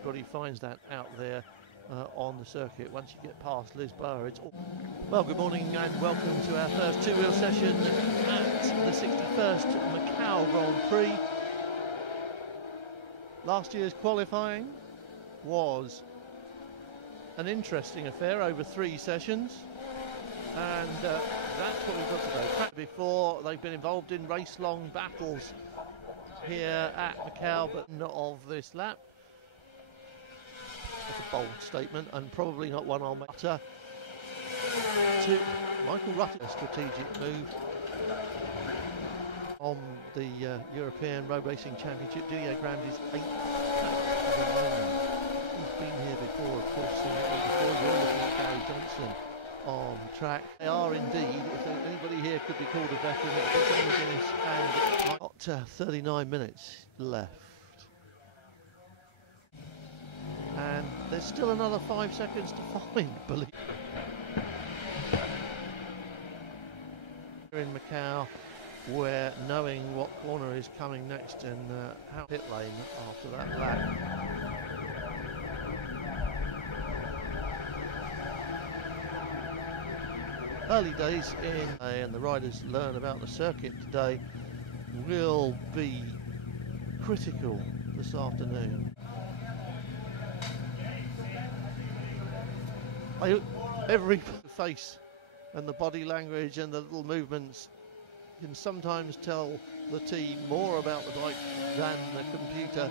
everybody finds that out there on the circuit. Once you get past Lisboa, it's all... Well, good morning and welcome to our first two-wheel session at the 61st Macau Grand Prix. Last year's qualifying was an interesting affair over 3 sessions, and that's what we've got today. Before, they've been involved in race-long battles here at Macau, but not of this lap. That's a bold statement, and probably not one I'll make. To Michael Rutter, a strategic move on the European Road Racing Championship. Didier Grams is 8th at the moment. He's been here before, of course, before. You're looking at Gary Johnson on track. They are indeed, if anybody here could be called a veteran, it's John McGuinness, and got 39 minutes left. And there's still another 5 seconds to find, believe it. Here in Macau, where knowing what corner is coming next and how pit lane after that lap. Early days in, and the riders learn about the circuit today, will be critical this afternoon. Every face and the body language and the little movements can sometimes tell the team more about the bike than the computer.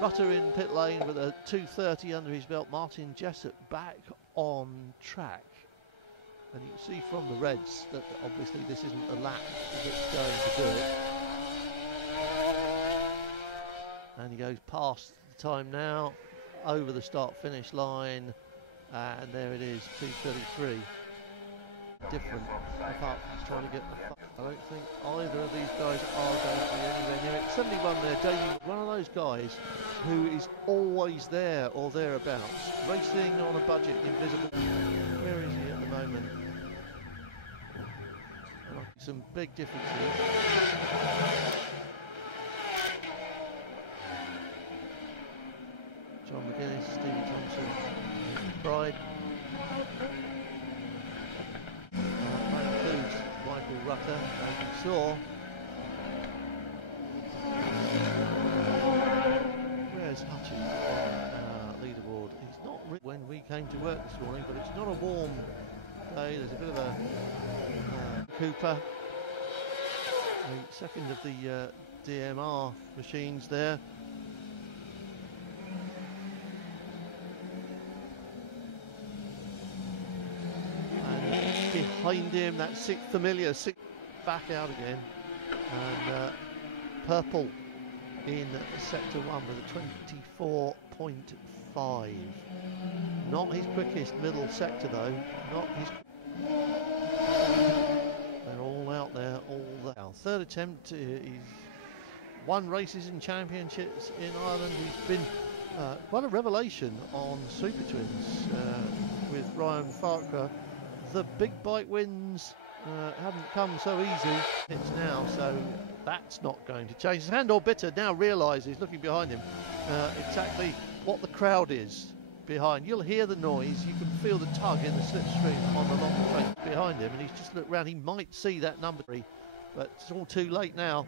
Rutter in pit lane with a 2:30 under his belt. Martin Jessup back on track. And you can see from the reds that obviously this isn't the lap that's going to do it. And he goes past the time now, over the start-finish line, and there it is, 2:33. Different, apart from trying to get the I don't think either of these guys are going to be anywhere near it. 71 there, Davey, one of those guys who is always there or thereabouts, racing on a budget, invisible. Where is he at the moment? Some big differences. John McGuinness, Stevie Thompson, Pride. That includes Michael Rutter, as we saw. Where's Hutchie on our leaderboard? He's not really when we came to work this morning, but it's not a warm day. There's a bit of a Cooper, the second of the DMR machines there. And behind him, that familiar back out again. And Purple in sector 1 with a 24.5. Not his quickest middle sector though, not his... They're all out there, all the... Our third attempt, he's won races and championships in Ireland. He's been quite a revelation on Super Twins with Ryan Farquhar. The big bike wins haven't come so easy. It's now, so that's not going to change. Sandor Bitter now realises, looking behind him, exactly what the crowd is behind. You'll hear the noise, you can feel the tug in the slipstream on the long train behind him, and he's just looked round. He might see that number 3, but it's all too late now.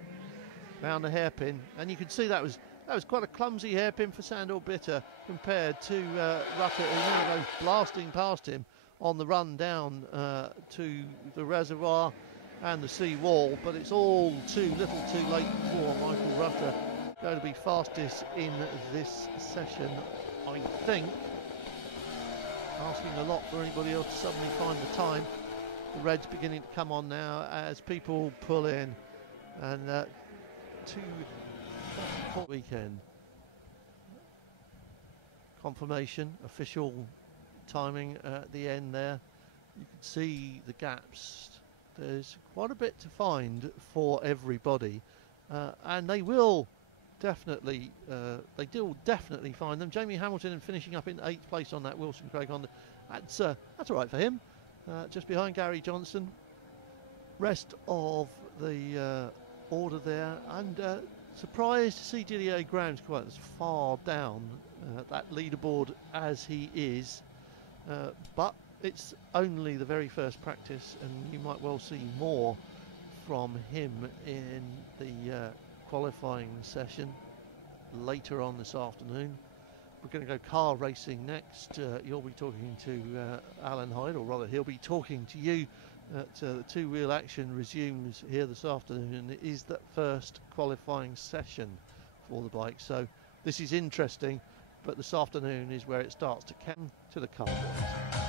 Round the hairpin, and you can see that was quite a clumsy hairpin for Sandor Bitter compared to Rutter, who now goes blasting past him on the run down to the reservoir and the sea wall, but it's all too little too late for Michael Rutter. Going to be fastest in this session, I think. Asking a lot for anybody else to suddenly find the time. The red's beginning to come on now as people pull in, and to weekend confirmation, official timing at the end there. You can see the gaps. There's quite a bit to find for everybody, and they will definitely definitely find them. Jamie Hamilton finishing up in 8th place on that Wilson Craig Honda. That's all right for him. Just behind Gary Johnson. Rest of the order there, and surprised to see Didier Grams quite as far down that leaderboard as he is, but it's only the very first practice, and you might well see more from him in the qualifying session later on this afternoon. We're going to go car racing next. You'll be talking to Alan Hyde, or rather he'll be talking to you. The two-wheel action resumes here this afternoon, and it is that first qualifying session for the bike. So this is interesting, but this afternoon is where it starts to come to the car boys.